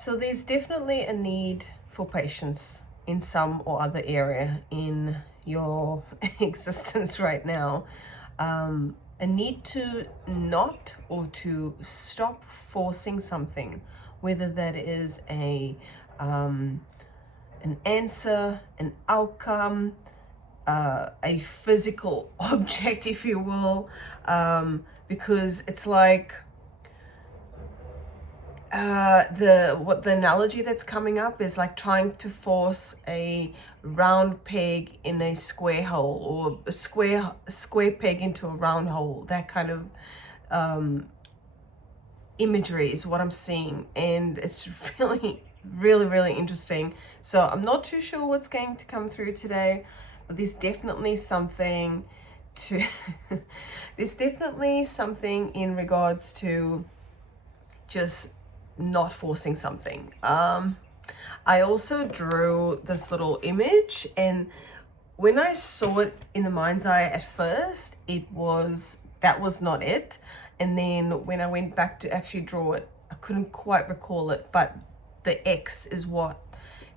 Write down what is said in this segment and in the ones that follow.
So there's definitely a need for patience in some or other area in your existence right now. A need to not or to stop forcing something, whether that is an answer, an outcome, a physical object, if you will, because it's like the analogy that's coming up is like trying to force a round peg in a square hole, or a square peg into a round hole. That kind of imagery is what I'm seeing, and it's really interesting. So I'm not too sure what's going to come through today, but there's definitely something to there's definitely something in regards to just not forcing something. I also drew this little image, and when I saw it in the mind's eye at first, that was not it. And then when I went back to actually draw it, I couldn't quite recall it, but the X is what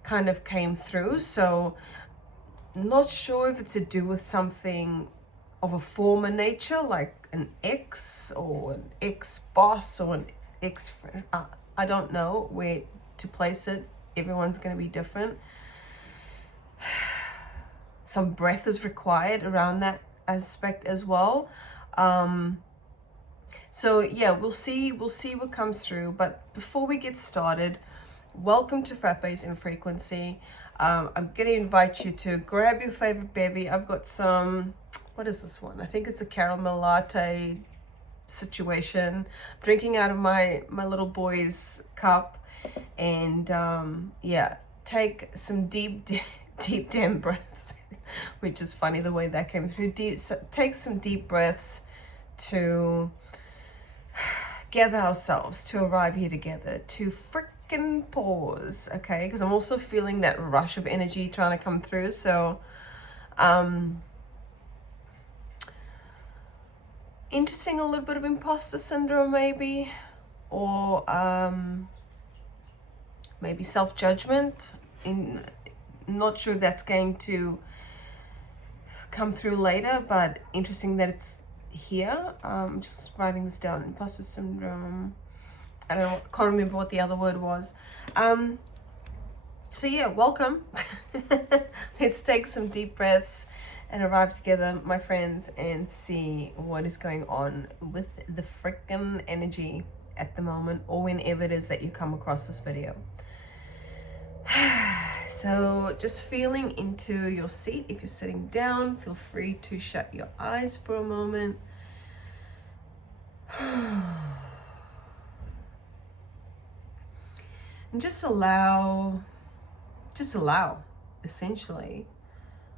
kind of came through. So not sure if it's to do with something of a former nature, like an ex or an ex-boss or an ex-friend. I don't know where to place it. Everyone's going to be different. Some breath is required around that aspect as well. So yeah, we'll see what comes through. But before we get started, welcome to Frappes in Frequency. I'm going to invite you to grab your favorite bevy. I've got some, what is this one? I think it's a caramel latte situation. Drinking out of my little boy's cup. And yeah, take some deep damn breaths, which is funny the way that came through. Take some deep breaths to gather ourselves, to arrive here together, to freaking pause, okay? Because I'm also feeling that rush of energy trying to come through. So interesting, a little bit of imposter syndrome maybe, or maybe self-judgment. Not sure if that's going to come through later, but interesting that it's here. Just writing this down. Imposter syndrome. I can't remember what the other word was. So yeah, welcome. Let's take some deep breaths and arrive together, my friends, and see what is going on with the frickin' energy at the moment, or whenever it is that you come across this video. So just feeling into your seat. If you're sitting down, feel free to shut your eyes for a moment. And just allow, essentially,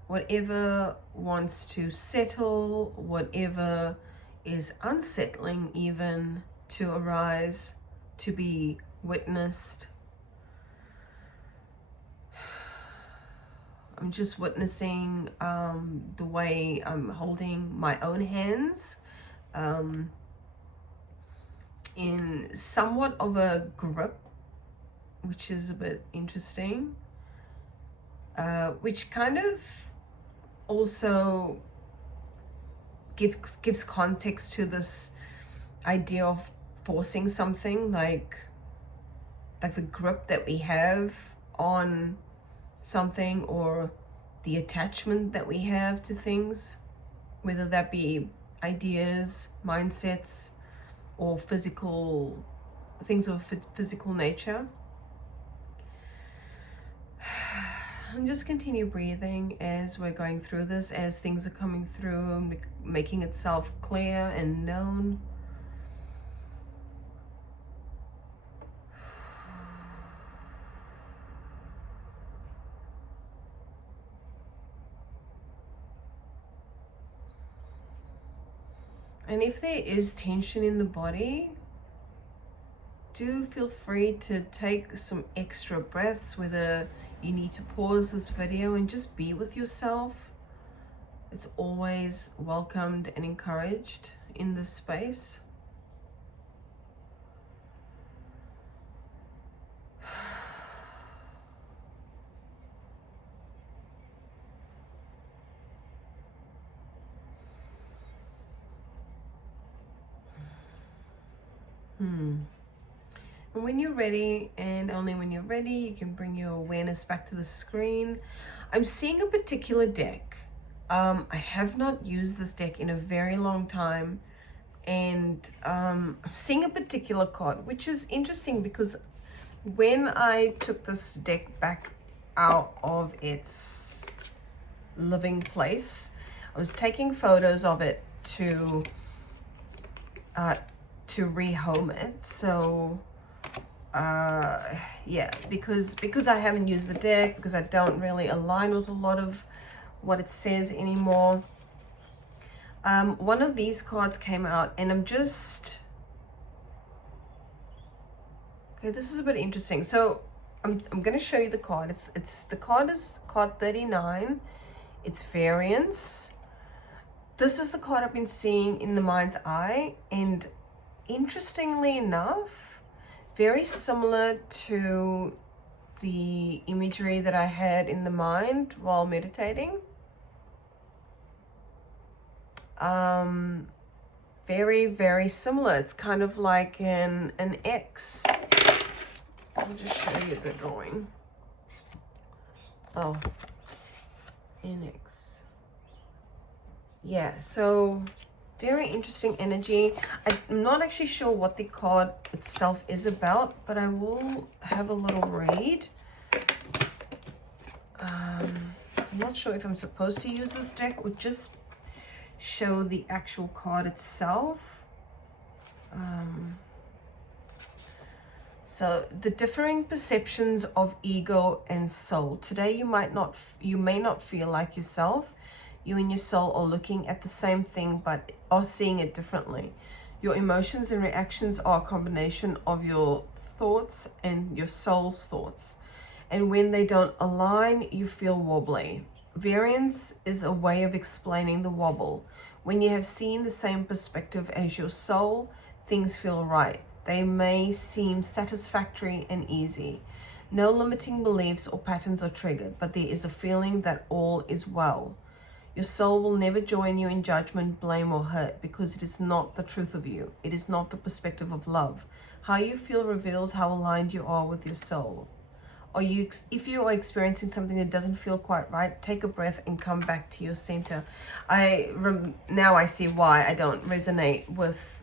whatever wants to settle, whatever is unsettling even, to arise, to be witnessed. I'm just witnessing the way I'm holding my own hands in somewhat of a grip, which is a bit interesting, which kind of also gives context to this idea of forcing something, like the grip that we have on something, or the attachment that we have to things, whether that be ideas, mindsets, or physical things of physical nature. And just continue breathing as we're going through this, as things are coming through, making itself clear and known. And if there is tension in the body, do feel free to take some extra breaths, whether you need to pause this video and just be with yourself. It's always welcomed and encouraged in this space. And when you're ready, and only when you're ready, you can bring your awareness back to the screen. I'm seeing a particular deck. I have not used this deck in a very long time, and I'm seeing a particular card, which is interesting because when I took this deck back out of its living place, I was taking photos of it to rehome it. So yeah, because I haven't used the deck, because I don't really align with a lot of what it says anymore. One of these cards came out, and I'm just, okay, this is a bit interesting. So I'm going to show you the card. The card is card 39. It's variance. This is the card I've been seeing in the mind's eye, and interestingly enough, very similar to the imagery that I had in the mind while meditating. Very, very similar. It's kind of like an X. I'll just show you the drawing. Oh, an X. Yeah, so very interesting energy. I'm not actually sure what the card itself is about, but I will have a little read. So I'm not sure if I'm supposed to use this deck or just show the actual card itself. So the differing perceptions of ego and soul. Today you may not feel like yourself. You and your soul are looking at the same thing but are seeing it differently. Your emotions and reactions are a combination of your thoughts and your soul's thoughts. And when they don't align, you feel wobbly. Variance is a way of explaining the wobble. When you have seen the same perspective as your soul, things feel right. They may seem satisfactory and easy. No limiting beliefs or patterns are triggered, but there is a feeling that all is well. Your soul will never join you in judgment, blame, or hurt, because it is not the truth of you. It is not the perspective of love. How you feel reveals how aligned you are with your soul. If you are experiencing something that doesn't feel quite right, take a breath and come back to your center. Now I see why I don't resonate with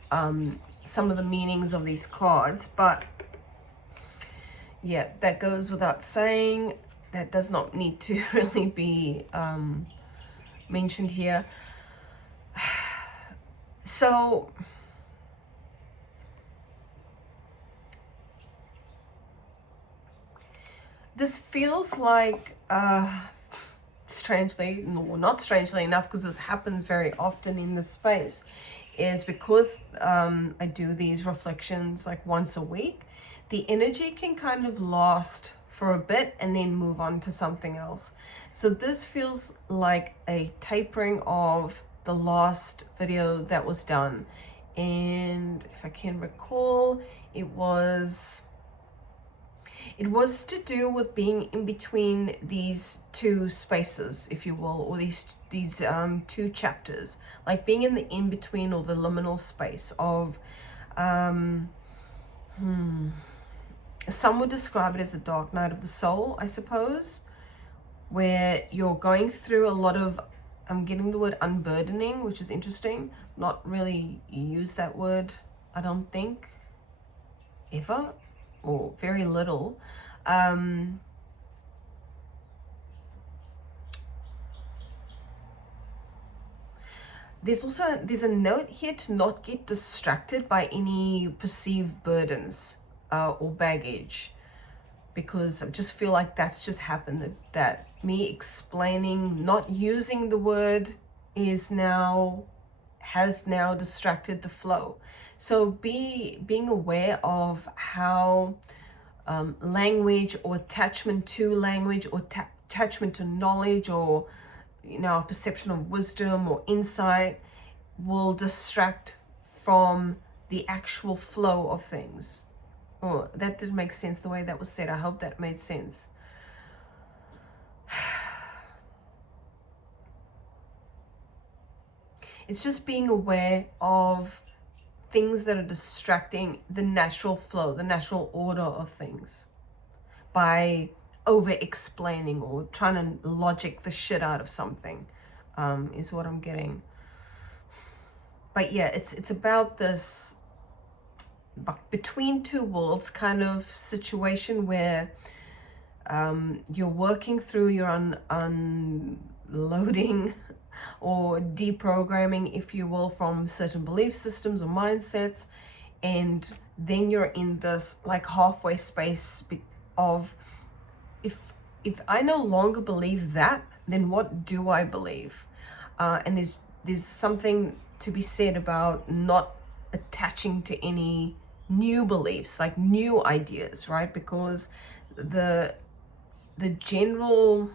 some of the meanings of these cards, but yeah, that goes without saying. That does not need to really be mentioned here. So this feels like strangely, or not strangely enough, because this happens very often in this space, is because I do these reflections like once a week, the energy can kind of last for a bit and then move on to something else. So this feels like a tapering of the last video that was done. And if I can recall, it was to do with being in between these two spaces, if you will, or these two chapters, like being in the in-between or the liminal space of some would describe it as the dark night of the soul, I suppose, where you're going through a lot of, I'm getting the word unburdening, which is interesting. Not really use that word, I don't think, ever, or very little. There's a note here to not get distracted by any perceived burdens or baggage, because I just feel like that's just happened, that me explaining, not using the word has now distracted the flow. So being aware of how language or attachment to language or attachment to knowledge, or our perception of wisdom or insight, will distract from the actual flow of things. Oh, that didn't make sense the way that was said. I hope that made sense. It's just being aware of things that are distracting the natural flow, the natural order of things, by over explaining or trying to logic the shit out of something, is what I'm getting. But yeah, it's about this between two worlds kind of situation where you're working through your unloading or deprogramming, if you will, from certain belief systems or mindsets, and then you're in this like halfway space of, if I no longer believe that, then what do I believe? And there's something to be said about not attaching to any new beliefs, like new ideas, right? Because the general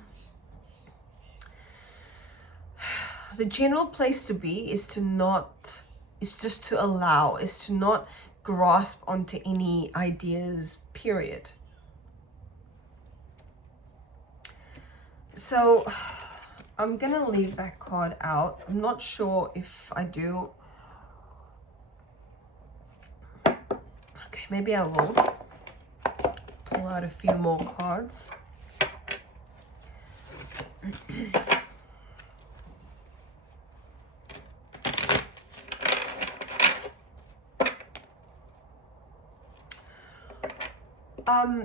place to be is just to allow, is to not grasp onto any ideas, period. So I'm gonna leave that card out. I'm not sure if I do. Okay, maybe I will pull out a few more cards.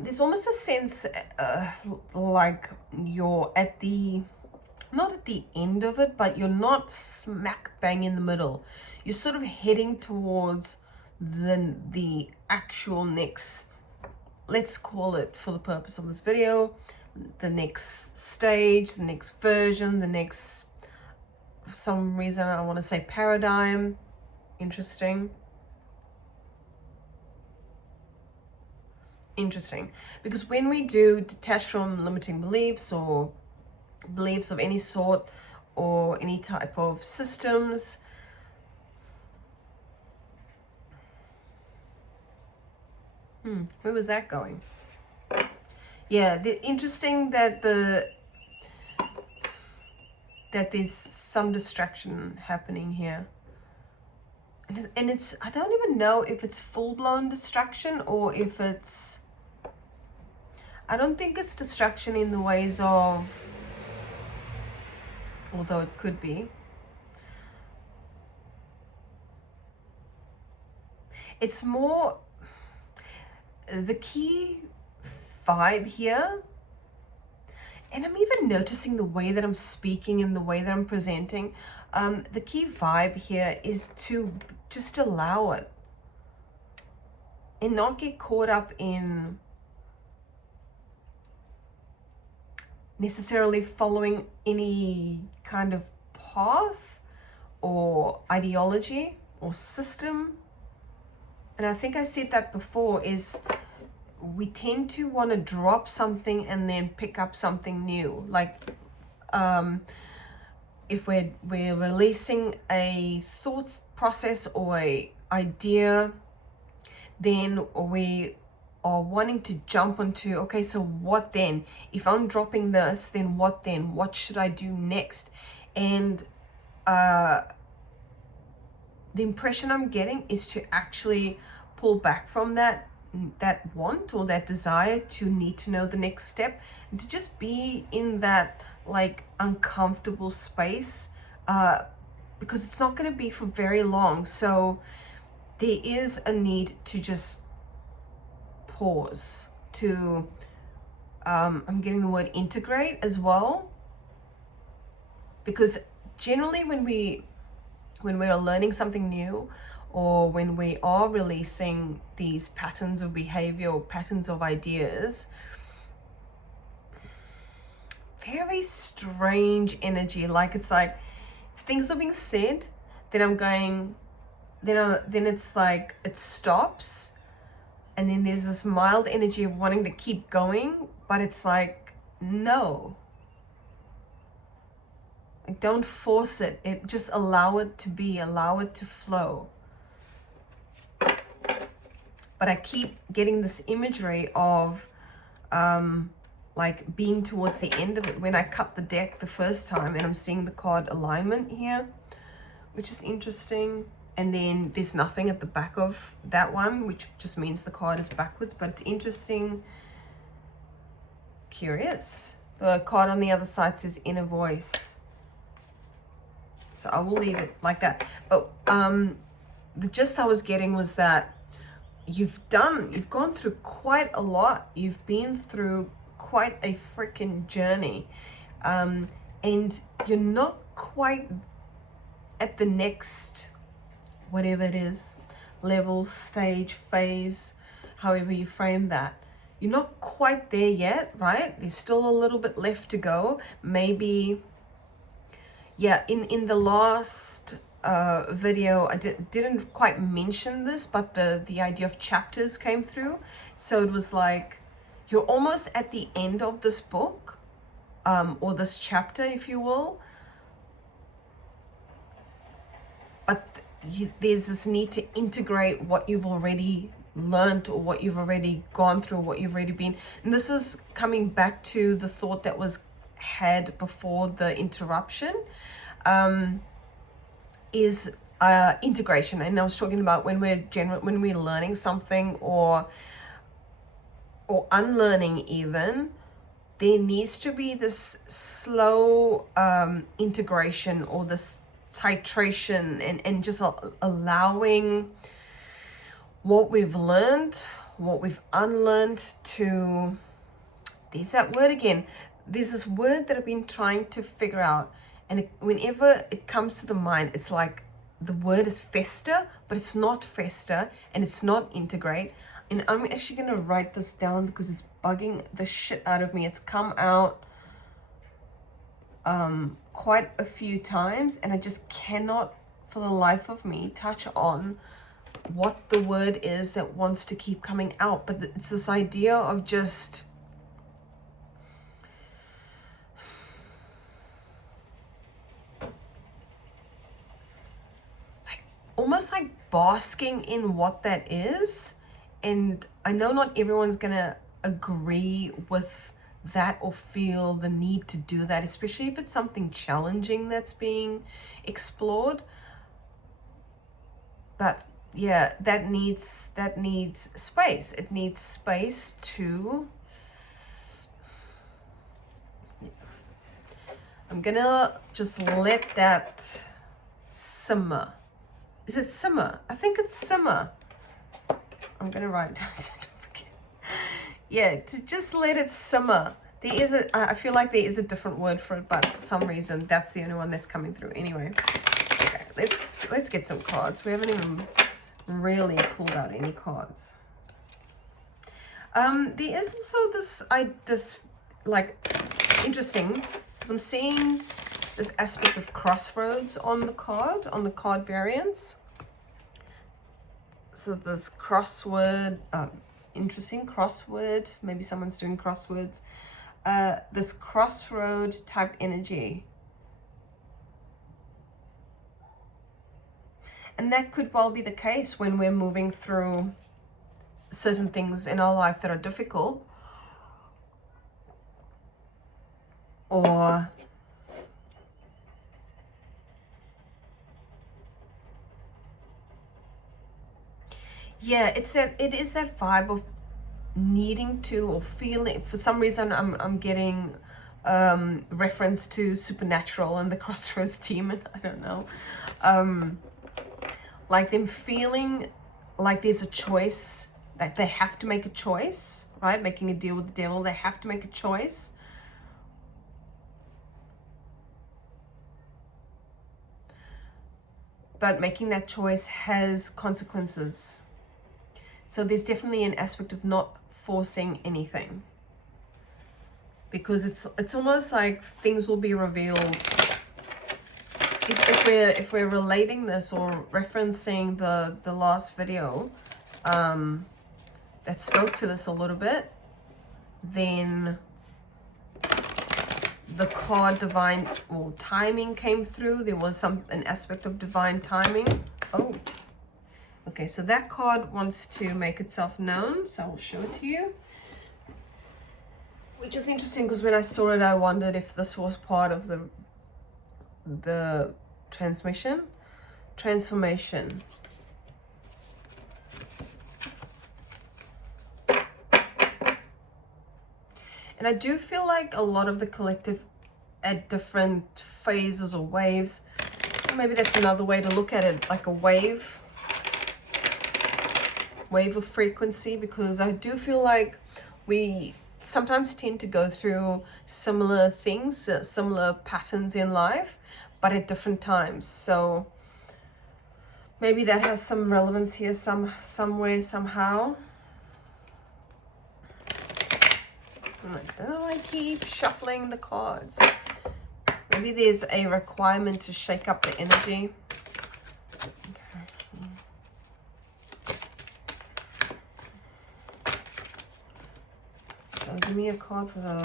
There's almost a sense like you're at the, not at the end of it, but you're not smack bang in the middle. You're sort of heading towards the actual next, let's call it for the purpose of this video, the next stage, the next version, the next, for some reason I want to say paradigm. Interesting, because when we do detach from limiting beliefs or beliefs of any sort or any type of systems, where was that going? Yeah, interesting that there's some distraction happening here, and it's, I don't even know if it's full-blown distraction or if it's, I don't think it's distraction in the ways of, although it could be. It's more the key vibe here, and I'm even noticing the way that I'm speaking and the way that I'm presenting. The key vibe here is to just allow it and not get caught up in necessarily following any kind of path or ideology or system. And I think I said that before, is we tend to want to drop something and then pick up something new. Like if we're releasing a thought process or a idea, then we are wanting to jump onto, okay, so what then? If I'm dropping this, then what then? What should I do next? And the impression I'm getting is to actually pull back from that want or that desire to need to know the next step, and to just be in that like uncomfortable space, because it's not going to be for very long. So there is a need to just pause, to I'm getting the word integrate as well, because generally when we are learning something new, or when we are releasing these patterns of behavior or patterns of ideas, very strange energy. Like it's like things are being said, then I'm going, then it's like it stops, and then there's this mild energy of wanting to keep going, but it's like, no, like don't force it. It just allow it to be, allow it to flow. But I keep getting this imagery of like being towards the end of it when I cut the deck the first time, and I'm seeing the card alignment here, which is interesting. and then there's nothing at the back of that one, which just means the card is backwards, but it's interesting. Curious. The card on the other side says inner voice. So I will leave it like that. But the gist I was getting was that you've gone through quite a lot. You've been through quite a freaking journey. And you're not quite at the next, whatever it is, level, stage, phase, however you frame that. You're not quite there yet, right? There's still a little bit left to go. Maybe, yeah, in the last video, I didn't quite mention this, but the idea of chapters came through. So it was like, you're almost at the end of this book, or this chapter, if you will. But there's this need to integrate what you've already learned, or what you've already gone through, what you've already been. And this is coming back to the thought that was had before the interruption, is integration. And I was talking about when we're learning something, or unlearning even, there needs to be this slow integration, or this titration, and just allowing what we've learned, what we've unlearned to, there's that word again. There's this word that I've been trying to figure out, and whenever it comes to the mind, it's like the word is fester, but it's not fester, and it's not integrate. And I'm actually going to write this down because it's bugging the shit out of me. It's come out quite a few times, and I just cannot for the life of me touch on what the word is that wants to keep coming out. But it's this idea of just like almost like basking in what that is. And I know not everyone's gonna agree with that or feel the need to do that, especially if it's something challenging that's being explored. But yeah, that needs space. It needs space to, I'm gonna just let that simmer. Is it simmer? I think it's simmer. I'm gonna write it down. Yeah, to just let it simmer. There is I feel like there is a different word for it, but for some reason that's the only one that's coming through. Anyway, okay, let's get some cards. We haven't even really pulled out any cards. There is also this like interesting, because I'm seeing this aspect of crossroads on the card variants. So this crossword, interesting crossword, maybe someone's doing crosswords. This crossroad type energy. And that could well be the case when we're moving through certain things in our life that are difficult, or yeah, it is that vibe of needing to, or feeling, for some reason I'm getting reference to Supernatural and the Crossroads demon. I don't know, like them feeling like there's a choice, that they have to make a choice, right? Making a deal with the devil, they have to make a choice. But making that choice has consequences. So there's definitely an aspect of not forcing anything, because it's almost like things will be revealed. If we're relating this or referencing the last video that spoke to this a little bit, then the card divine, or timing, came through. There was an aspect of divine timing. Oh, okay, so that card wants to make itself known, so I'll show it to you. Which is interesting, because when I saw it, I wondered if this was part of the transmission. transformation. And I do feel like a lot of the collective at different phases or waves, maybe that's another way to look at it, like a wave of frequency, because I do feel like we sometimes tend to go through similar things, similar patterns in life, but at different times. So maybe that has some relevance here somewhere, somehow. I keep shuffling the cards. Maybe there's a requirement to shake up the energy. So give me a card for the,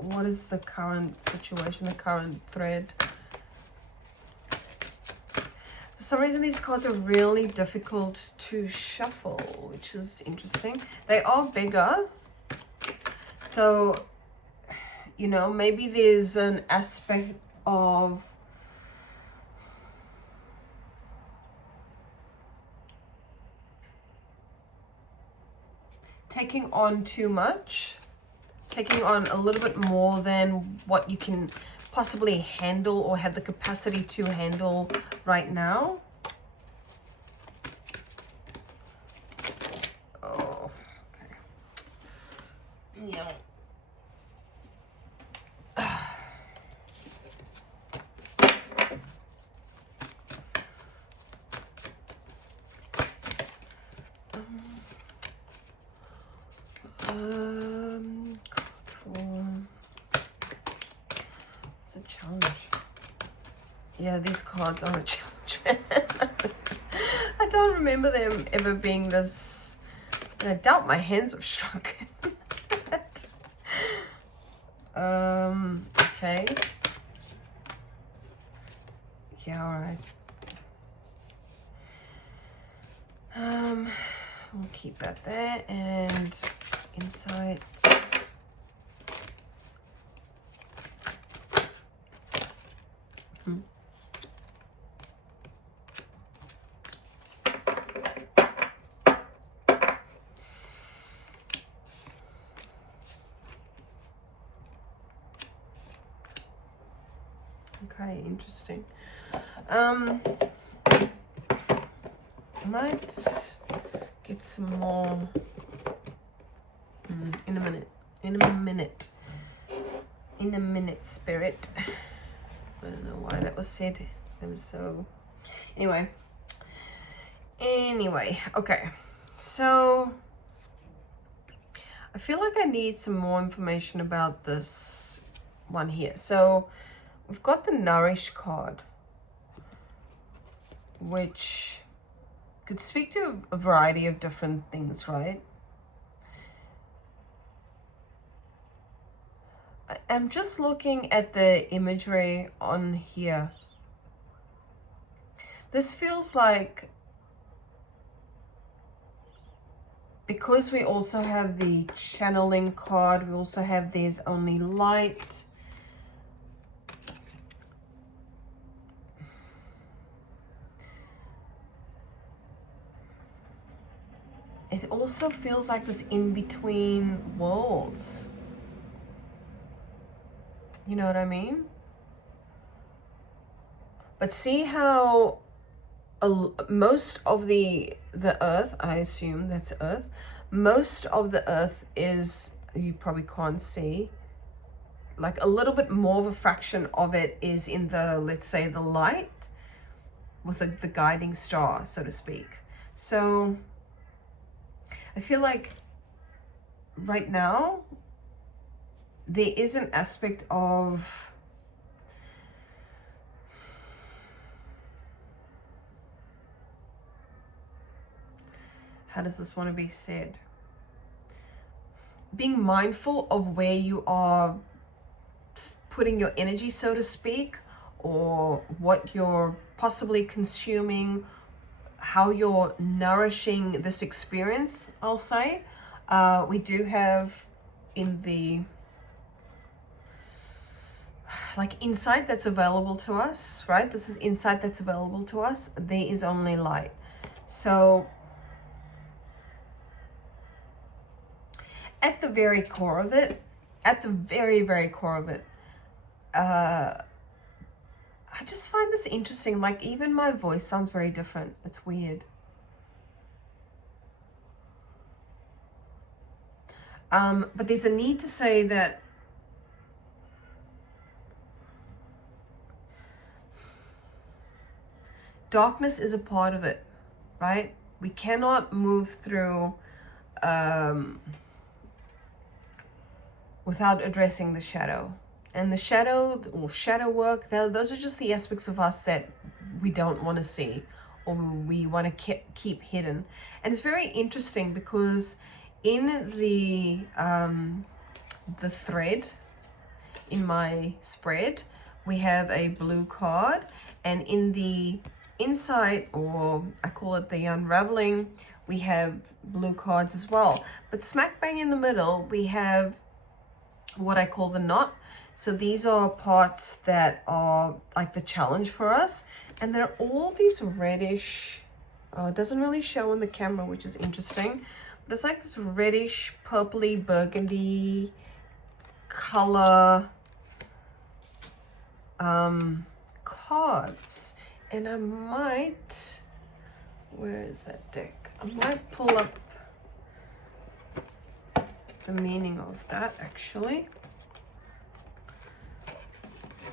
what is the current situation, the current thread? For some reason, these cards are really difficult to shuffle, which is interesting. They are bigger. So, you know, maybe there's an aspect of taking on too much, taking on a little bit more than what you can possibly handle or have the capacity to handle right now. Oh, okay. Yeah. It's a challenge. Yeah, these cards are a challenge. I don't remember them ever being this. And I doubt my hands have shrunk. Okay. Yeah, alright. We'll keep that there, and insight. Okay, interesting. I might get some more in a minute, spirit. I don't know why that was said. It was so. Anyway, okay. So I feel like I need some more information about this one here. So we've got the Nourish card, which could speak to a variety of different things, right? I'm just looking at the imagery on here. This feels like, because we also have the channeling card, we also have There's Only Light. It also feels like this in-between worlds. You know what I mean? But see how most of the earth, I assume that's earth, most of the earth is, you probably can't see, like a little bit more of a fraction of it is in the, let's say, the light with the guiding star, so to speak. So I feel like right now there is an aspect of how does this want to be said? Being mindful of where you are putting your energy, so to speak, or what you're possibly consuming, how you're nourishing this experience, I'll say. We do have in the like insight that's available to us, right? This is insight that's available to us. There is only light. So at the very core of it, at the very, very core of it, I just find this interesting. Like even my voice sounds very different. It's weird. But there's a need to say that darkness is a part of it, right? We cannot move through without addressing the shadow. And the shadow or shadow work, those are just the aspects of us that we don't want to see or we want to keep hidden. And it's very interesting because in the thread in my spread, we have a blue card, and in the insight, or I call it the unraveling, we have blue cards as well. But smack bang in the middle, we have what I call the knot. So these are parts that are like the challenge for us, and they're all these reddish, it doesn't really show on the camera, which is interesting, but it's like this reddish purpley burgundy color cards. And I might, where is that deck? I might pull up the meaning of that actually.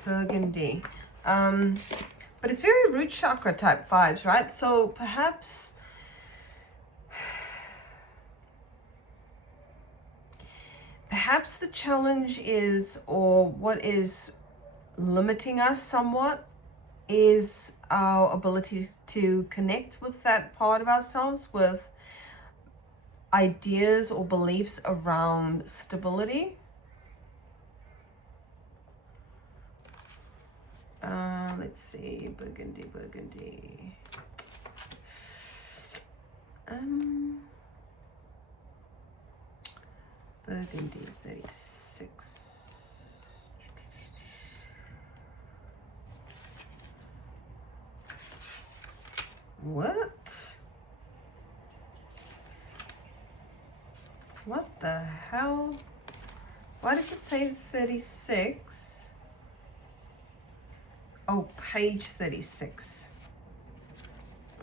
Burgundy. But it's very root chakra type vibes, right? So perhaps the challenge is, or what is limiting us somewhat, is our ability to connect with that part of ourselves, with ideas or beliefs around stability. Let's see, burgundy. Burgundy 36. What? What the hell? Why does it say 36? Oh, page 36.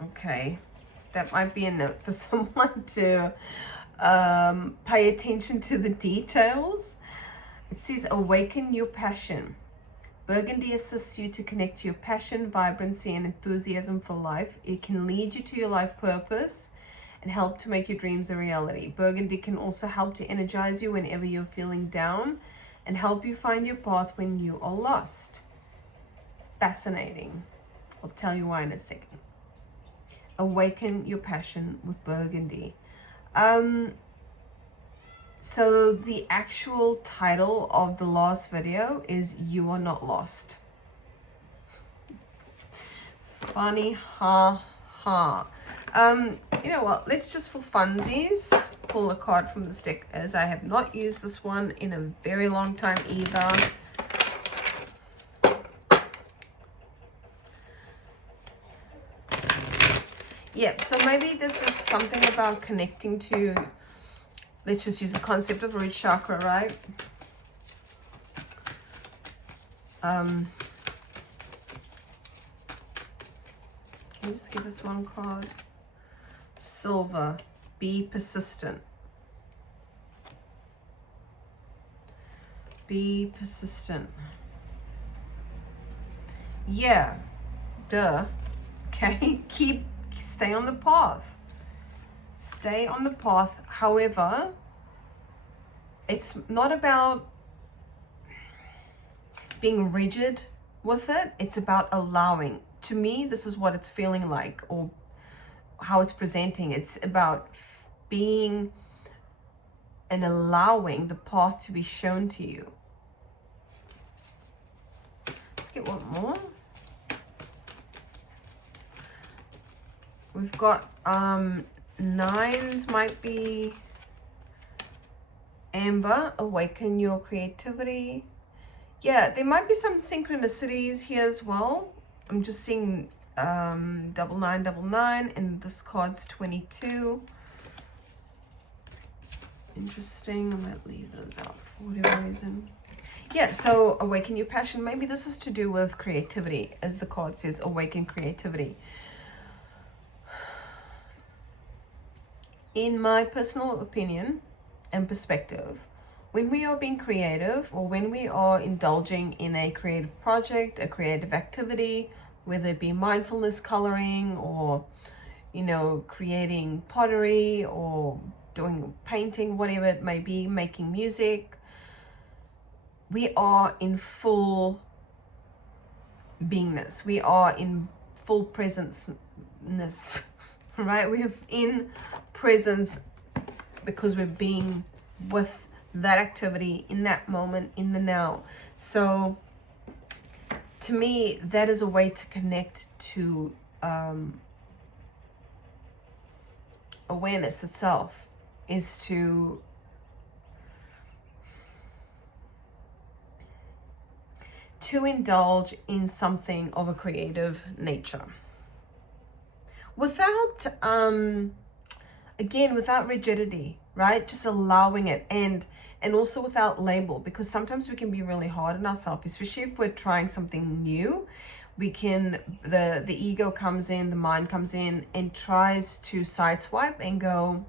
Okay. That might be a note for someone to pay attention to the details. It says, awaken your passion. Burgundy assists you to connect to your passion, vibrancy, and enthusiasm for life. It can lead you to your life purpose and help to make your dreams a reality. Burgundy can also help to energize you whenever you're feeling down and help you find your path when you are lost. Fascinating. I'll tell you why in a second. Awaken your passion with burgundy. So the actual title of the last video is You Are Not Lost. Funny, ha ha. You know what, let's just for funsies pull a card from this deck, as I have not used this one in a very long time either. Yeah, so maybe this is something about connecting to, let's just use the concept of root chakra, right? Can you just give us one card? Silver, be persistent. Be persistent. Yeah, duh. Okay, stay on the path. Stay on the path. However, it's not about being rigid with it. It's about allowing. To me, this is what it's feeling like, or how it's presenting. It's about being and allowing the path to be shown to you. Let's get one more. We've got nines, might be amber, awaken your creativity. Yeah, there might be some synchronicities here as well. I'm just seeing 9999 and this card's 22. Interesting. I might leave those out for whatever reason. Yeah, so awaken your passion. Maybe this is to do with creativity, as the card says, awaken creativity. In my personal opinion and perspective, when we are being creative, or when we are indulging in a creative project, a creative activity, whether it be mindfulness coloring, or, you know, creating pottery, or doing painting, whatever it may be, making music, we are in full beingness. We are in full presence-ness, right? We're in presence because we're being with that activity in that moment, in the now. So to me, that is a way to connect to awareness itself, is to indulge in something of a creative nature without again, without rigidity, right? Just allowing it, and also without label, because sometimes we can be really hard on ourselves, especially if we're trying something new. We can, the ego comes in, the mind comes in and tries to sideswipe and go,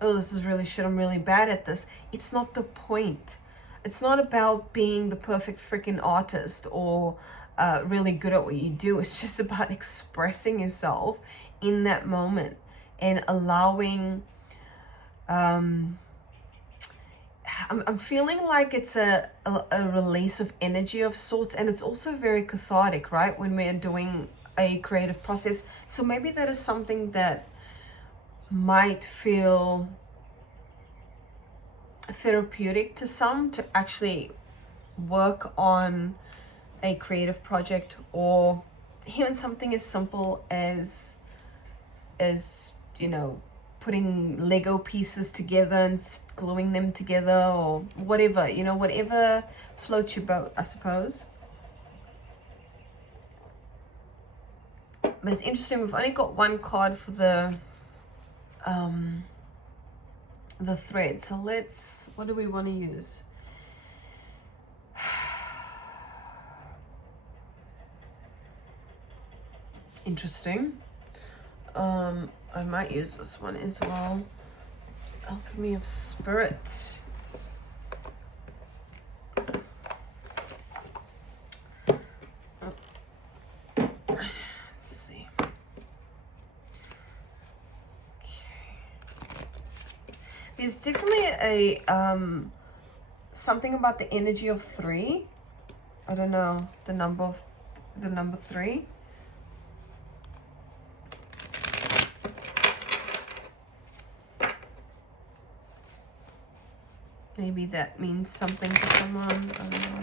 oh, this is really shit, I'm really bad at this. It's not the point. It's not about being the perfect freaking artist, or really good at what you do. It's just about expressing yourself in that moment and allowing, I'm feeling like it's a release of energy of sorts, and it's also very cathartic, right, when we're doing a creative process. So maybe that is something that might feel therapeutic to some, to actually work on a creative project, or even something as simple as you know, putting Lego pieces together and gluing them together, or whatever, you know, whatever floats your boat, I suppose. But it's interesting, we've only got one card for the thread. So let's, what do we want to use? Interesting. I might use this one as well. Alchemy of Spirit. Let's see. There's definitely a something about the energy of 3. I don't know, the number 3. Maybe that means something to someone. I don't know.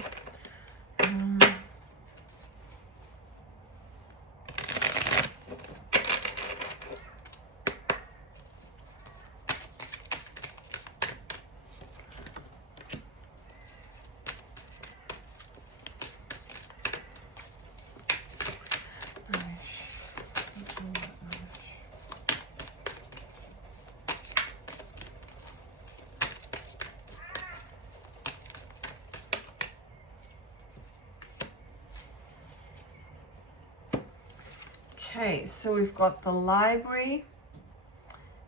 Okay, so we've got the library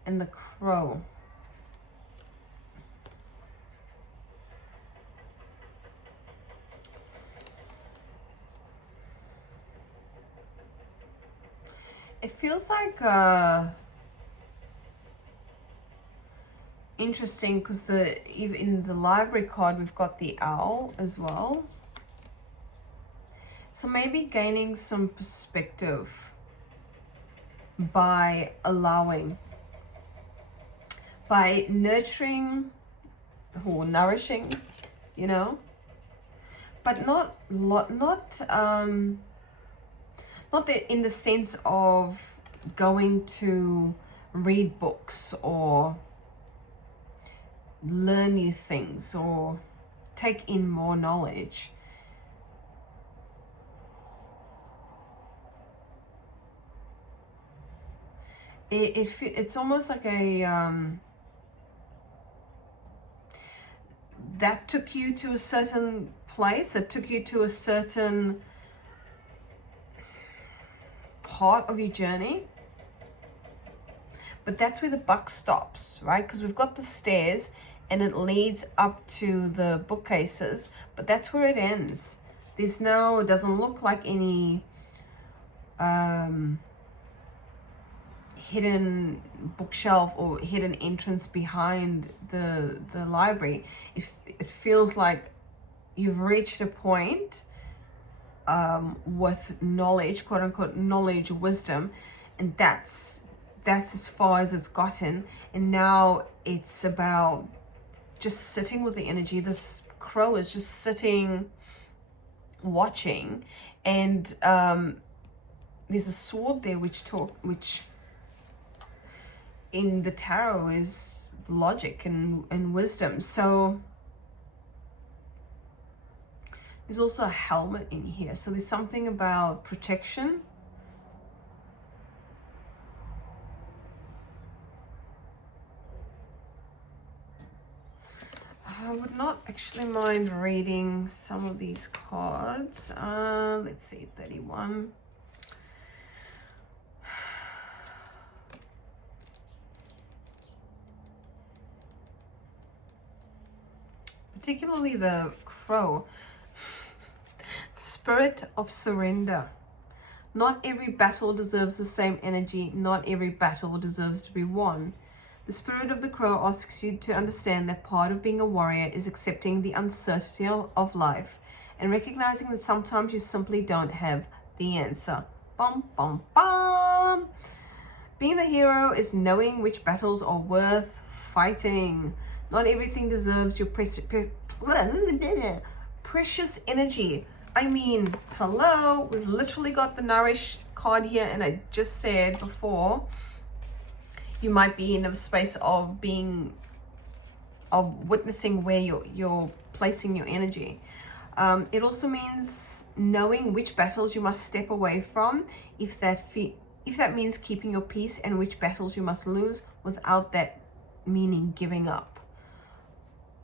and the crow. It feels like interesting, because even in the library card we've got the owl as well. So maybe gaining some perspective by allowing, by nurturing or nourishing, you know, but not in the sense of going to read books or learn new things, or take in more knowledge. It's almost like a that took you to a certain place, that took you to a certain part of your journey, but that's where the buck stops, right? Because we've got the stairs and it leads up to the bookcases, but that's where it ends. There's no, it doesn't look like any hidden bookshelf or hidden entrance behind the library. It feels like you've reached a point with knowledge, quote unquote knowledge, wisdom, and that's as far as it's gotten. And now it's about just sitting with the energy. This crow is just sitting, watching, and there's a sword there which in the tarot is logic and wisdom. So there's also a helmet in here. So there's something about protection. I would not actually mind reading some of these cards. Let's see, 31. Particularly the crow. Spirit of surrender. Not every battle deserves the same energy. Not every battle deserves to be won. The spirit of the crow asks you to understand that part of being a warrior is accepting the uncertainty of life and recognizing that sometimes you simply don't have the answer. Bum, bum, bum. Being the hero is knowing which battles are worth fighting. Not everything deserves your precious energy. I mean, hello, we've literally got the Nourish card here, and I just said before, you might be in a space of witnessing where you're placing your energy. It also means knowing which battles you must step away from, if that means keeping your peace, and which battles you must lose without that meaning giving up.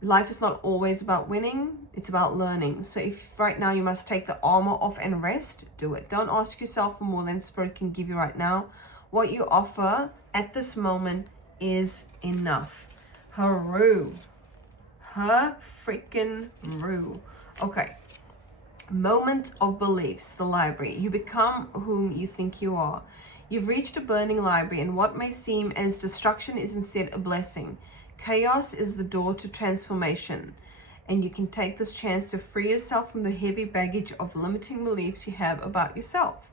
Life is not always about winning, it's about learning. So if right now you must take the armor off and rest, do it. Don't ask yourself for more than Spirit can give you right now. What you offer at this moment is enough. Haru. Her freaking roo. Okay. Moment of beliefs, the library. You become whom you think you are. You've reached a burning library, and what may seem as destruction is instead a blessing. Chaos is the door to transformation, and you can take this chance to free yourself from the heavy baggage of limiting beliefs you have about yourself.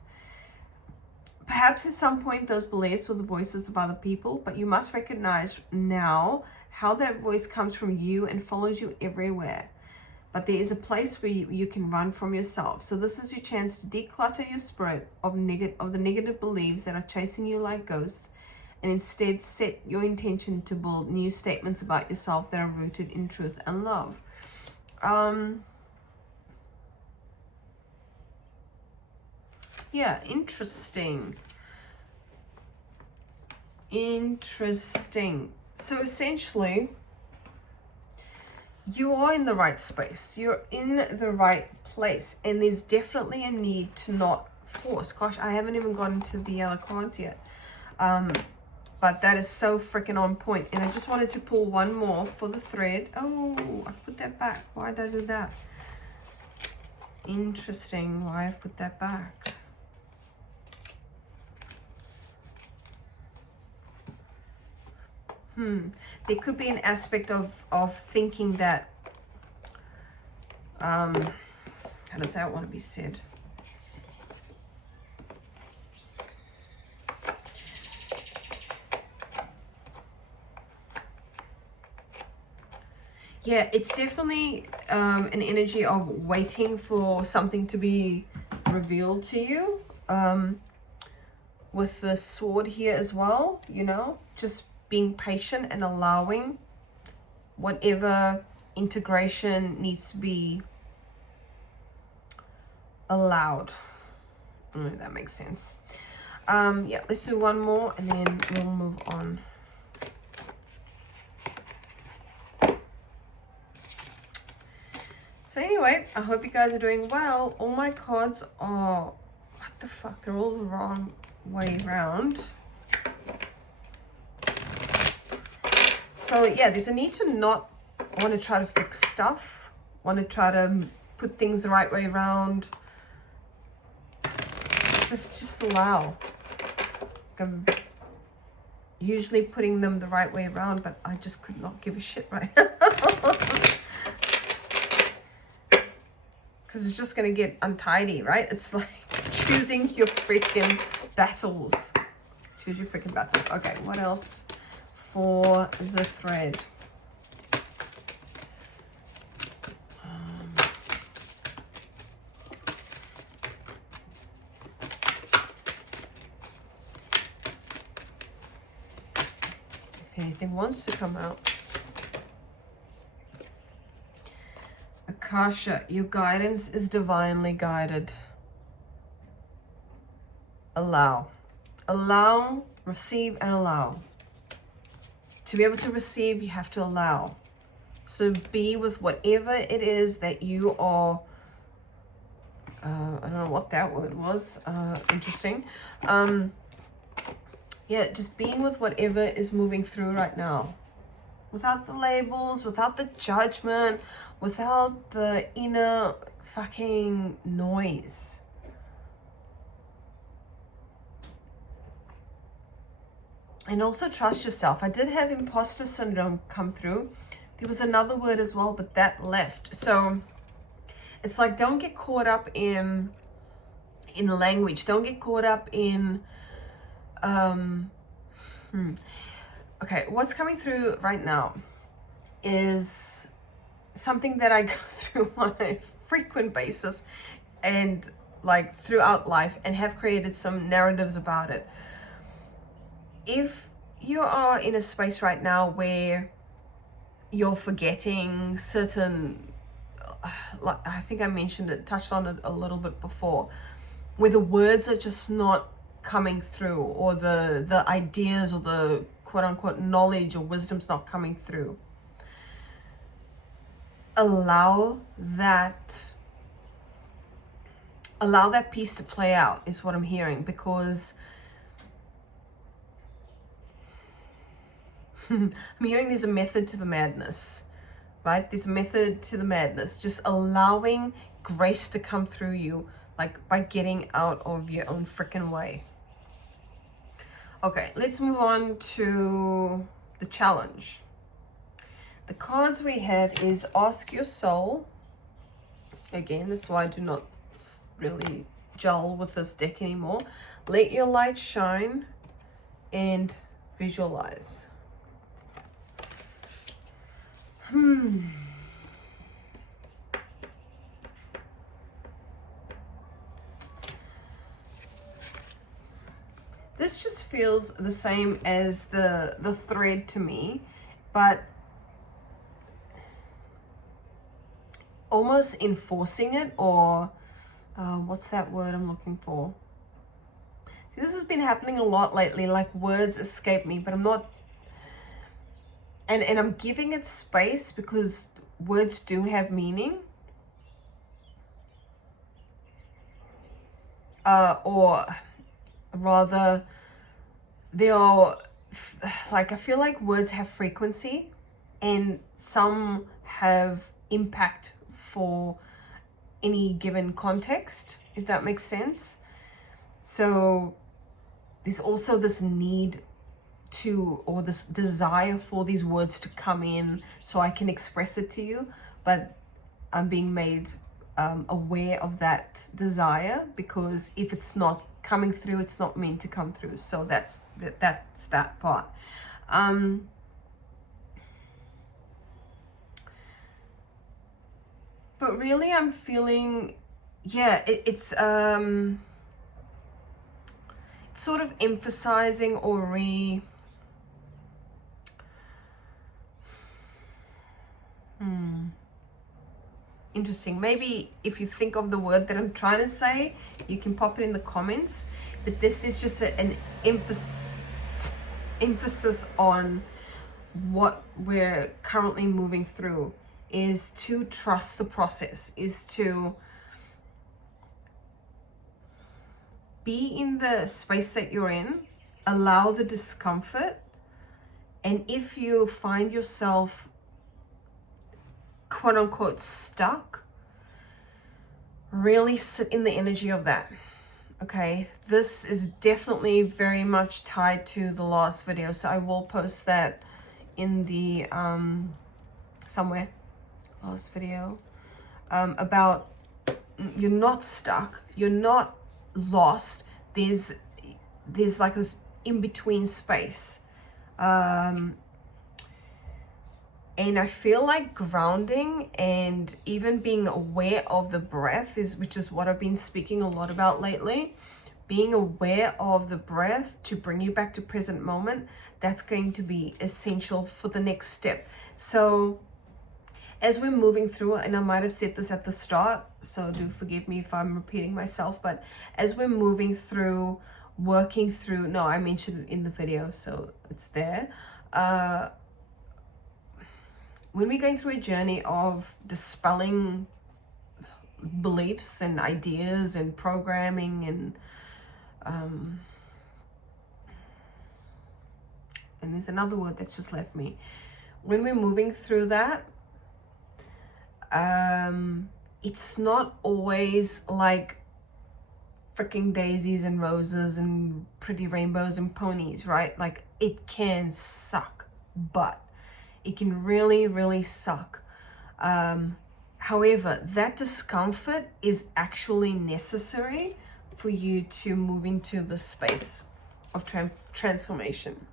Perhaps at some point those beliefs were the voices of other people, but you must recognize now how that voice comes from you and follows you everywhere. But there is a place where you can run from yourself. So this is your chance to declutter your spirit of the negative beliefs that are chasing you like ghosts, and instead set your intention to build new statements about yourself that are rooted in truth and love. Yeah, interesting. So essentially, you are in the right space. You're in the right place. And there's definitely a need to not force. Gosh, I haven't even gotten to the other cards yet. But that is so freaking on point. And I just wanted to pull one more for the thread. Oh, I've put that back. Why did I do that? Interesting why I've put that back. There could be an aspect of thinking that, how does that want to be said? Yeah, it's definitely an energy of waiting for something to be revealed to you. With the sword here as well, you know, just being patient and allowing whatever integration needs to be allowed. That makes sense. Yeah, let's do one more and then we'll move on. So anyway, I hope you guys are doing well. All my cards are, what the fuck, they're all the wrong way around. So yeah, there's a need to not want to try to fix stuff, want to try to put things the right way around. Just allow. I'm usually putting them the right way around, but I just could not give a shit right now. Because it's just going to get untidy, right? It's like choosing your freaking battles. Choose your freaking battles. Okay, what else for the thread? If anything wants to come out. Akasha, your guidance is divinely guided. Allow. Allow, receive, and allow. To be able to receive, you have to allow. So be with whatever it is that you are, I don't know what that word was, interesting. Yeah, just being with whatever is moving through right now. Without the labels, without the judgment, without the inner fucking noise. And also trust yourself. I did have imposter syndrome come through. There was another word as well, but that left. So it's like, don't get caught up in language. Don't get caught up in okay, what's coming through right now is something that I go through on a frequent basis and like throughout life, and have created some narratives about it. If you are in a space right now where you're forgetting certain, like I think I mentioned it, touched on it a little bit before, where the words are just not coming through, or the ideas or the quote unquote knowledge or wisdom's not coming through, allow that piece to play out is what I'm hearing, because I'm hearing there's a method to the madness, right? There's a method to the madness. Just allowing grace to come through you, like by getting out of your own freaking way. Okay, let's move on to the challenge. The cards we have is Ask Your Soul. Again, that's why I do not really gel with this deck anymore. Let Your Light Shine and Visualize. This just feels the same as the thread to me, but almost enforcing it, or what's that word I'm looking for? This has been happening a lot lately, like words escape me, but I'm not, and I'm giving it space because words do have meaning. Or rather, they are, like, I feel like words have frequency, and some have impact for any given context, if that makes sense. So there's also this need to, or this desire for these words to come in so I can express it to you, but I'm being made aware of that desire, because if it's not coming through, it's not meant to come through. So that's that part. But really, I'm feeling, yeah, it's sort of emphasizing or Interesting. Maybe if you think of the word that I'm trying to say, you can pop it in the comments. But this is just an emphasis on what we're currently moving through, is to trust the process, is to be in the space that you're in, allow the discomfort, and if you find yourself quote unquote stuck, really sit in the energy of that. Okay, this is definitely very much tied to the last video, so I will post that in the somewhere, last video, about you're not stuck, you're not lost, there's like this in-between space, and I feel like grounding and even being aware of the breath which is what I've been speaking a lot about lately. Being aware of the breath to bring you back to present moment, that's going to be essential for the next step. So as we're moving through, and I might have said this at the start, so do forgive me if I'm repeating myself, but as we're moving through, working through, no, I mentioned it in the video, so it's there. When we're going through a journey of dispelling beliefs and ideas and programming and there's another word that's just left me. When we're moving through that, it's not always like freaking daisies and roses and pretty rainbows and ponies, right? Like, it can suck, but it can really, really suck. However, that discomfort is actually necessary for you to move into the space of transformation,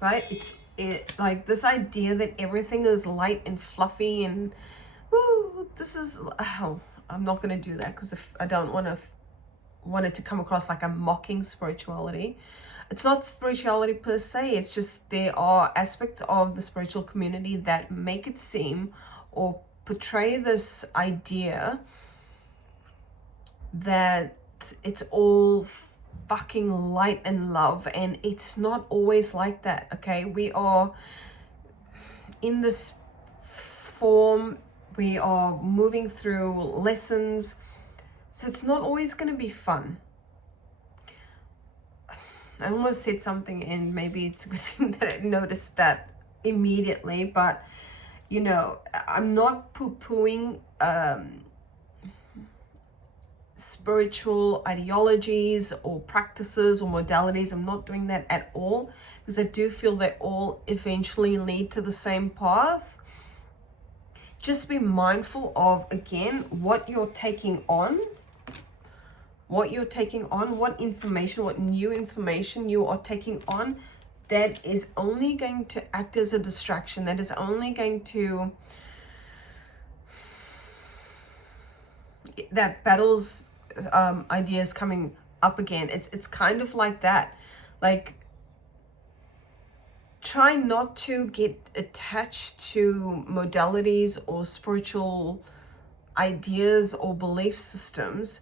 right? It's like this idea that everything is light and fluffy and woo, this is, oh, I'm not going to do that because if I don't want it to come across like I'm mocking spirituality. It's not spirituality per se, it's just there are aspects of the spiritual community that make it seem or portray this idea that it's all fucking light and love, and it's not always like that, okay? We are in this form, we are moving through lessons, so it's not always going to be fun. I almost said something and maybe it's a good thing that I noticed that immediately, but you know, I'm not poo-pooing spiritual ideologies or practices or modalities. I'm not doing that at all, because I do feel they all eventually lead to the same path. Just be mindful of, again, what you're taking on, what information, what new information you are taking on, that is only going to act as a distraction, that is only going to, that battles ideas coming up again. It's kind of like that. Like, try not to get attached to modalities or spiritual ideas or belief systems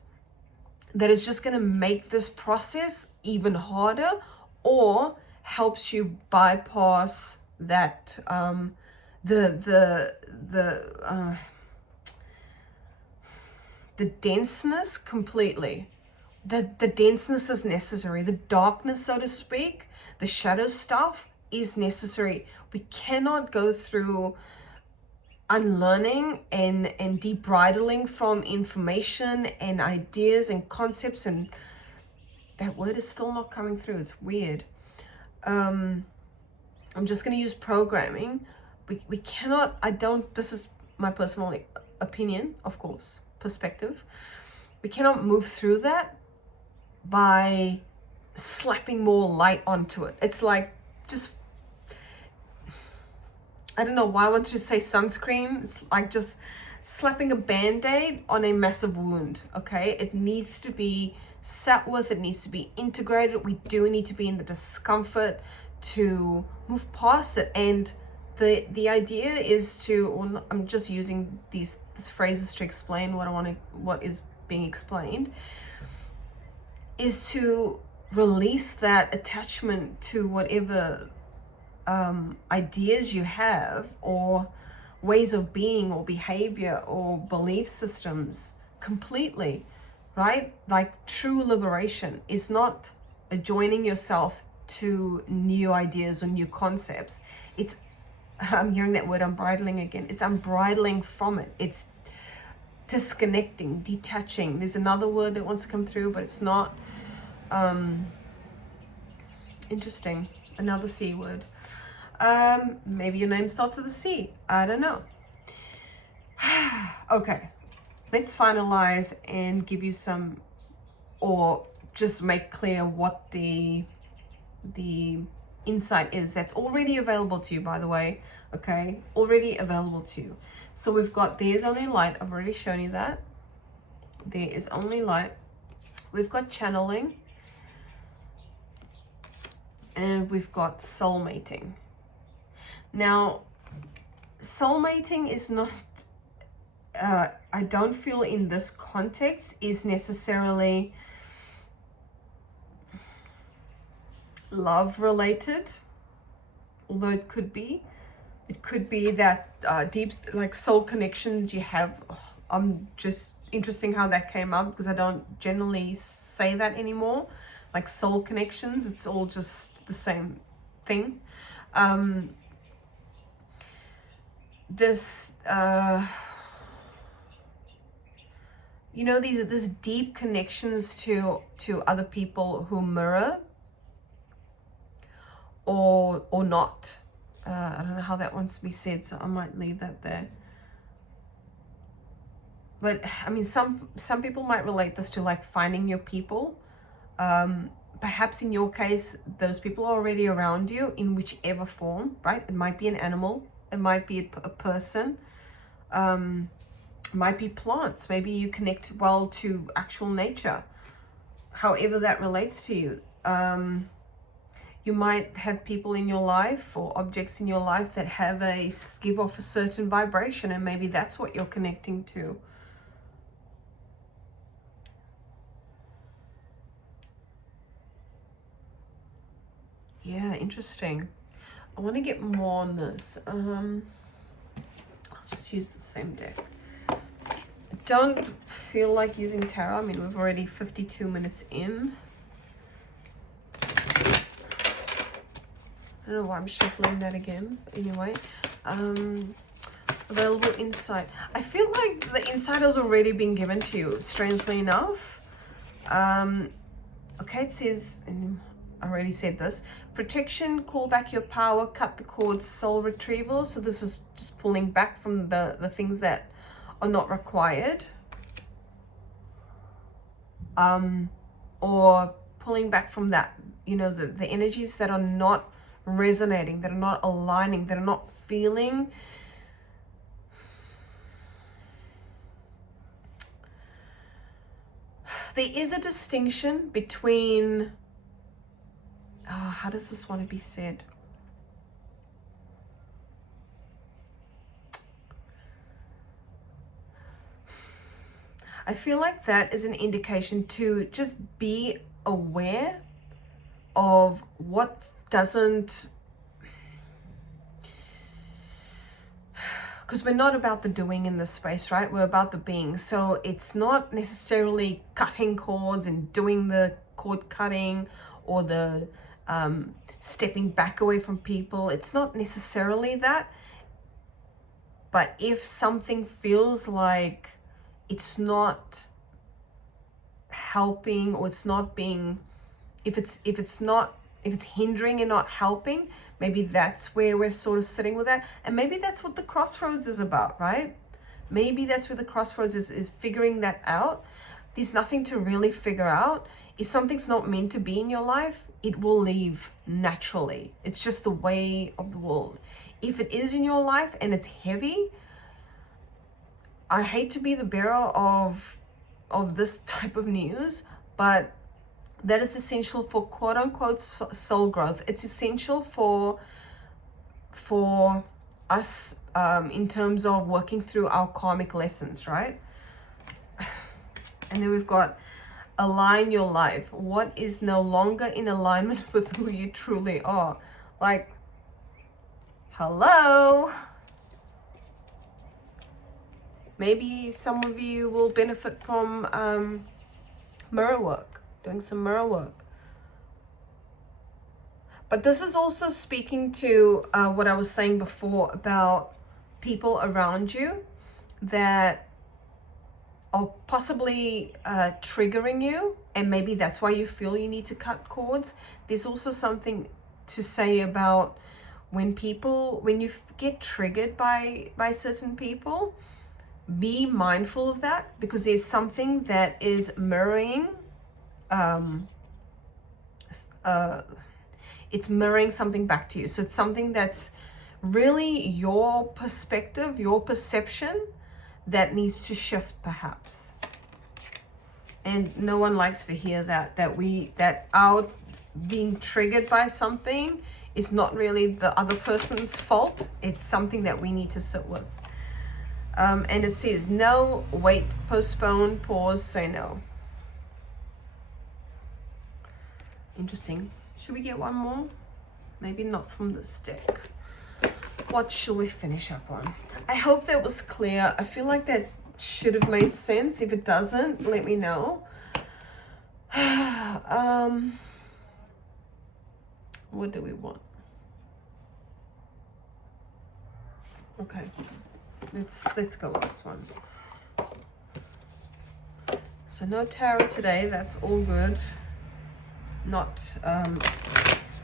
that is just going to make this process even harder, or helps you bypass that the denseness completely. The denseness is necessary. The darkness, so to speak, the shadow stuff is necessary. We cannot go through unlearning and debridling from information and ideas and concepts, and that word is still not coming through. It's weird. I'm just going to use programming. We cannot, this is my personal opinion, of course, perspective. We cannot move through that by slapping more light onto it. It's like, just, I don't know why I want to say sunscreen. It's like just slapping a band-aid on a massive wound, okay? It needs to be sat with, it needs to be integrated. We do need to be in the discomfort to move past it. And the idea is to, or I'm just using these phrases to explain what is being explained, is to release that attachment to whatever ideas you have, or ways of being, or behavior, or belief systems completely, right? Like true liberation is not adjoining yourself to new ideas or new concepts. It's, I'm hearing that word unbridling again. It's unbridling from it. It's disconnecting, detaching. There's another word that wants to come through, but it's not. Interesting. Another C word. Maybe your name starts with a C. I don't know. Okay. Let's finalize and give you some, or just make clear what the insight is that's already available to you, by the way. Okay, already available to you. So we've got there's only light. I've already shown you that. There is only light. We've got channeling, and we've got soulmating. Now, soulmating is not, I don't feel in this context is necessarily love related, although it could be that deep, like soul connections you have. I'm just interesting how that came up, because I don't generally say that anymore, like soul connections. It's all just the same thing. This you know, these deep connections to other people who mirror or not. I don't know how that wants to be said, so I might leave that there. But I mean, some people might relate this to like finding your people. Perhaps in your case, those people are already around you in whichever form, right? It might be an animal, it might be a person, might be plants. Maybe you connect well to actual nature, however that relates to you. You might have people in your life or objects in your life that have give off a certain vibration, and maybe that's what you're connecting to. Yeah, interesting. I want to get more on this. I'll just use the same deck. Don't feel like using tarot. I mean, we've already 52 minutes in. I don't know why I'm shuffling that again. Anyway, available insight. I feel like the insight has already been given to you, strangely enough. Okay, it says, and I already said this, protection, call back your power, cut the cords, soul retrieval. So this is just pulling back from the things that are not required, or pulling back from that, you know, the energies that are not resonating, that are not aligning, that are not feeling. There is a distinction between, how does this want to be said? I feel like that is an indication to just be aware of what doesn't, because we're not about the doing in this space, right? We're about the being. So it's not necessarily cutting cords and doing the cord cutting, or the stepping back away from people. It's not necessarily that. But if something feels like it's not helping, or it's not being, if it's hindering and not helping, maybe that's where we're sort of sitting with that. And maybe that's what the crossroads is about, right? Maybe that's where the crossroads is figuring that out. There's nothing to really figure out. If something's not meant to be in your life, it will leave naturally. It's just the way of the world. If it is in your life and it's heavy, I hate to be the bearer of this type of news, but that is essential for quote unquote soul growth. It's essential for us in terms of working through our karmic lessons, right? And then we've got align your life. What is no longer in alignment with who you truly are? Like, hello? Maybe some of you will benefit from mirror work, doing some mirror work. But this is also speaking to what I was saying before about people around you that are possibly triggering you, and maybe that's why you feel you need to cut cords. There's also something to say about when you get triggered by certain people, be mindful of that, because there's something that is mirroring it's mirroring something back to you. So it's something that's really your perspective, your perception, that needs to shift perhaps. And no one likes to hear that our being triggered by something is not really the other person's fault. It's something that we need to sit with. And it says no, wait, postpone, pause, say no. Interesting. Should we get one more? Maybe not from this deck. What should we finish up on? I hope that was clear. I feel like that should have made sense. If it doesn't, let me know. What do we want? Okay, let's go with this one. So no tarot today. That's all good. Not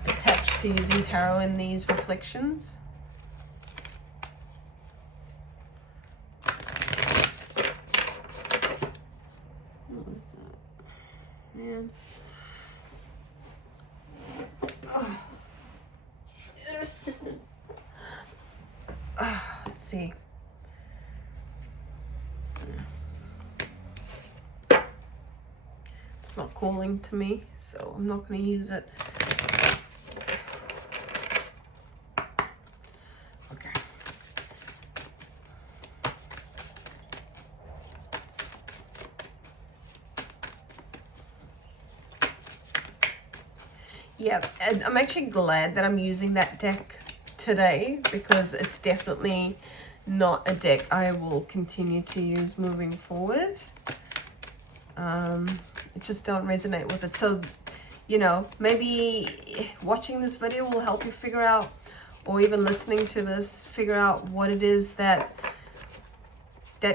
attached to using tarot in these reflections. What was that? Man. Oh. Let's see. It's not calling to me, so I'm not going to use it. Okay. Yeah, and I'm actually glad that I'm using that deck today, because it's definitely not a deck I will continue to use moving forward. I just don't resonate with it. So, you know, maybe watching this video will help you figure out, or even listening to this, figure out what it is that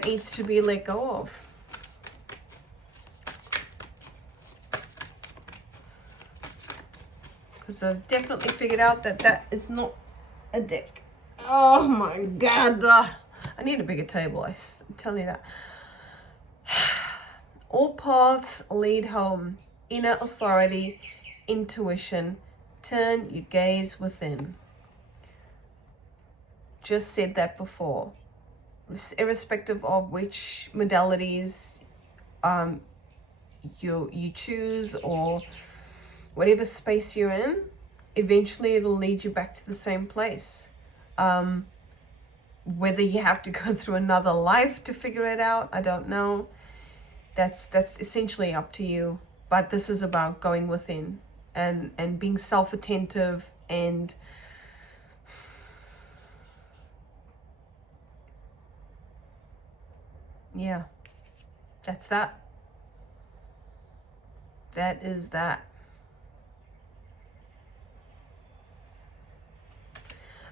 needs to be let go of. Because I've definitely figured out that is not a deck. Oh my God. I need a bigger table, I tell you that. All paths lead home. Inner authority, intuition. Turn your gaze within. Just said that before. Irrespective of which modalities you choose, or whatever space you're in, eventually it'll lead you back to the same place. Whether you have to go through another life to figure it out, I don't know. That's essentially up to you. But this is about going within and being self-attentive, and yeah, that's that. That is that.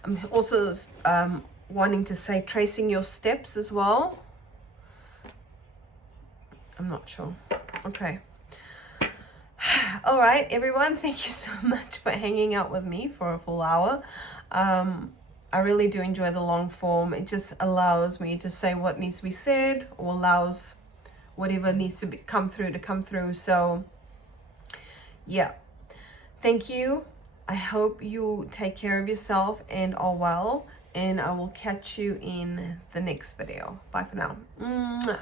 I'm also wanting to say tracing your steps as well. I'm not sure. Okay. All right, everyone. Thank you so much for hanging out with me for a full hour. I really do enjoy the long form. It just allows me to say what needs to be said, or allows whatever needs to come through. So, yeah. Thank you. I hope you take care of yourself and are well. And I will catch you in the next video. Bye for now. Mwah.